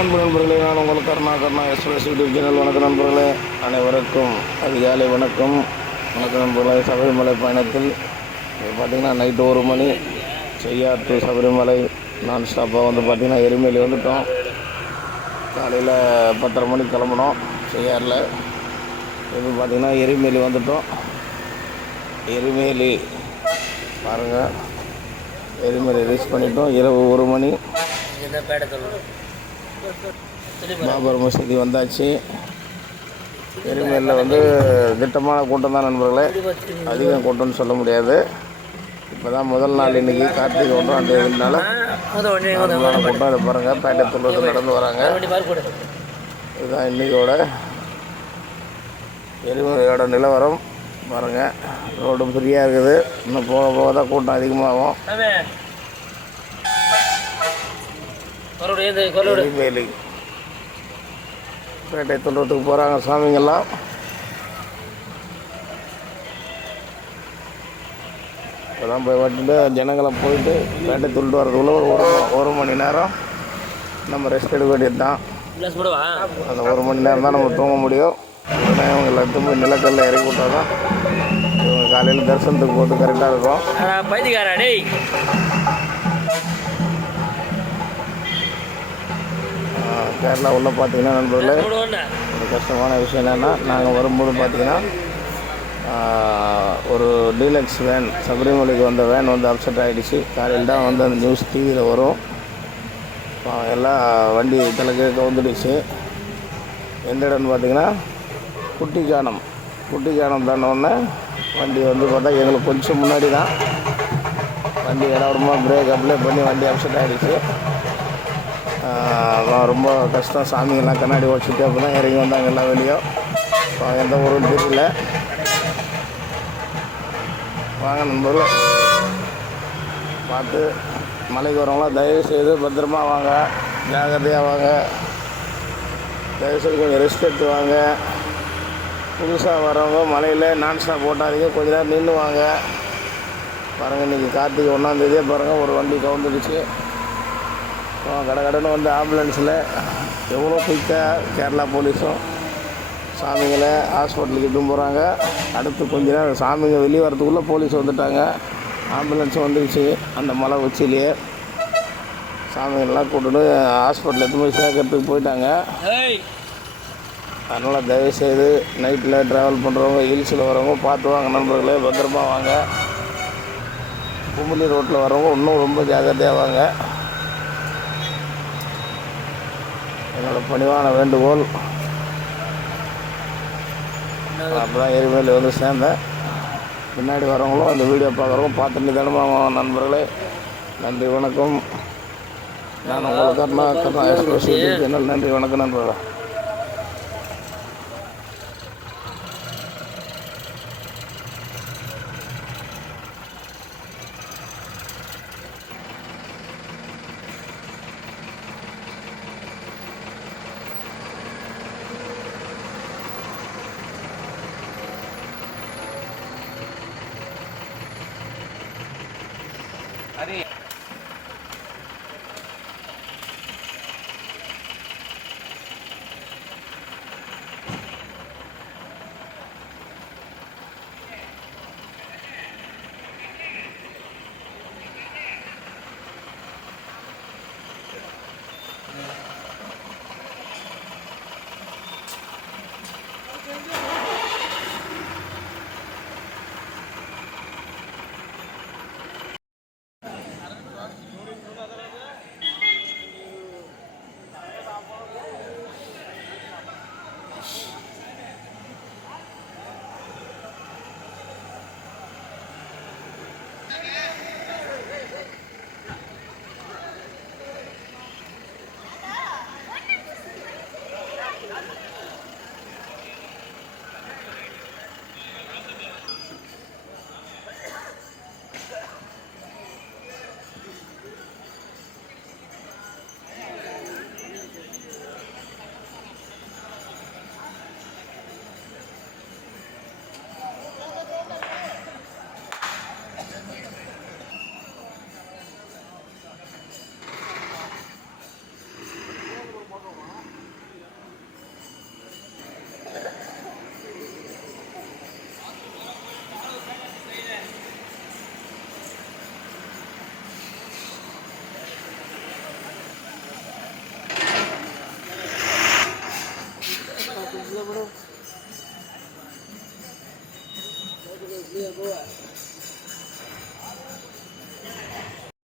அன்பு நண்பர்களே, நான் உங்கள் கருணா எக்ஸ்பிரஸ் யூடியூப் சேனல். வணக்கம் நண்பர்களே, அனைவருக்கும் அதிகாலை வணக்கம். வணக்கம் நண்பர்களே. சபரிமலை பயணத்தில் பார்த்திங்கன்னா நைட்டு 1 மணி செய்யார் டு சபரிமலை நான் ஸ்டாப்பாக வந்து பார்த்திங்கன்னா எருமேலி வந்துவிட்டோம். காலையில் 10:30 மணிக்கு கிளம்புனோம் செய்யாரில். இப்போ பார்த்திங்கன்னா எருமேலி வந்துவிட்டோம். எருமேலி பாருங்கள், எருமேலி ரீச் பண்ணிட்டோம். இரவு 1 மணி. பாபர் மசூதி வந்தாச்சு. எருமேலியில் வந்து திட்டமான கூட்டம் தான் நண்பர்களே, அதிகம் கூட்டம்னு சொல்ல முடியாது. இப்போ தான் முதல் நாள், இன்றைக்கி கார்த்திகை 1ஆம் தேதினால கூட்டம். அதை பாருங்கள், பேட்டை துள்ளது நடந்து வராங்க. இதுதான் இன்றைக்கோட எருமேலியோட நிலவரம். பாருங்கள், ரோடு ஃப்ரீயாக இருக்குது. இன்னும் போக போக தான் கூட்டம் அதிகமாகும். எருமேலி பேட்டை துள்ளுறதுக்கு போகிறாங்க சாமிங்கெல்லாம். இப்போதான் போய் வட்டுட்டு ஜனங்களை போயிட்டு பேட்டை துள்ளிட்டு வரதுக்குள்ளே ஒரு மணி நேரம் நம்ம ரெஸ்ட் எடுக்க வேண்டியது தான். அந்த 1 மணி நேரம் தான் நம்ம தூங்க முடியும். உடனே இவங்க எல்லாத்தையும் போய் நிலக்கல்ல இறக்கி விட்டால் தான் இவங்க காலையில் தரிசனத்துக்கு போட்டு கரெக்டாக இருக்கும். கேரளா உள்ள பார்த்தீங்கன்னா நண்பர்களே, ஒரு கஷ்டமான விஷயம் என்னென்னா, நாங்கள் வரும்போது பார்த்திங்கன்னா ஒரு டீலக்ஸ் வேன், சபரிமலைக்கு வந்த வேன் வந்து அப்செட் ஆகிடுச்சு. காலையில் தான் வந்து அந்த நியூஸ் டிவியில் வரும். எல்லாம் வண்டி தலைக்கு வந்துடுச்சு. எந்த இடம்னு பார்த்திங்கன்னா குட்டிக்கானம் தானோடனே வண்டி வந்து பார்த்தா எங்களுக்கு கொஞ்சம் முன்னாடி தான் வண்டி இடமா பிரேக் அப்ளை பண்ணி வண்டி அப்செட் ஆகிடுச்சு. ரொம்ப கஷ்டம். சாமிங்கெல்லாம் கண்ணாடி உடச்சிட்டு அப்போ தான் இறங்கி வந்தாங்க எல்லாம் வெளியே. எந்த ஊருன்னு தெரியல. வாங்க நண்பர்கள், பார்த்து மலைக்கு வரவங்களாம் தயவுசெய்து பத்திரமா வாங்க, ஜாகிரதையாக வாங்க. தயவுசெய்து கொஞ்சம் ரெஸ்ட் எடுத்து வாங்க. புதுசாக வரவங்க மலையில் நான் ஸ்டாப் போட்டாதீங்க, கொஞ்ச நேரம் நின்று வாங்க. பாருங்கள், இன்றைக்கி கார்த்திகை 1ஆம் தேதியே பாருங்கள், ஒரு வண்டி கவுந்துடுச்சு. கடன்னு வந்து ஆம்புலன்ஸில் எவ்வளோ குயிக்காக கேரளா போலீஸும் சாமிங்களை ஹாஸ்பிட்டலுக்கு இட்டு போகிறாங்க. அடுத்து கொஞ்ச நேரம் சாமிங்க வெளியே வரத்துக்குள்ளே போலீஸ் வந்துட்டாங்க. ஆம்புலன்ஸும் வந்துடுச்சு. அந்த மலை உச்சிலேயே சாமிங்கள்லாம் கூப்பிட்டு ஹாஸ்பிட்டலில் எடுத்து போய் சேர்க்கறதுக்கு போயிட்டாங்க. அதனால் தயவுசெய்து நைட்டில் ட்ராவல் பண்ணுறவங்க, ஹில்ஸில் வரவங்க பார்த்து வாங்க நண்பர்களே, பத்திரமா வாங்க. குமுளி ரோட்டில் வரவங்க இன்னும் ரொம்ப ஜாக்கிரதையாக வாங்க. என்னோடய பணிவான வேண்டுகோள். அப்போ தான் எருமேலி வந்து சேர்ந்தேன். பின்னாடி வரவங்களும் அந்த வீடியோ பார்க்குறவங்க பார்த்துட்டு தினமாக நண்பர்களே. நன்றி வணக்கம். நான் உங்களுக்கு கருணா எக்ஸ்பிரஸ் யூடியூப் சேனல். நன்றி வணக்கம் நண்பர்களே. போவ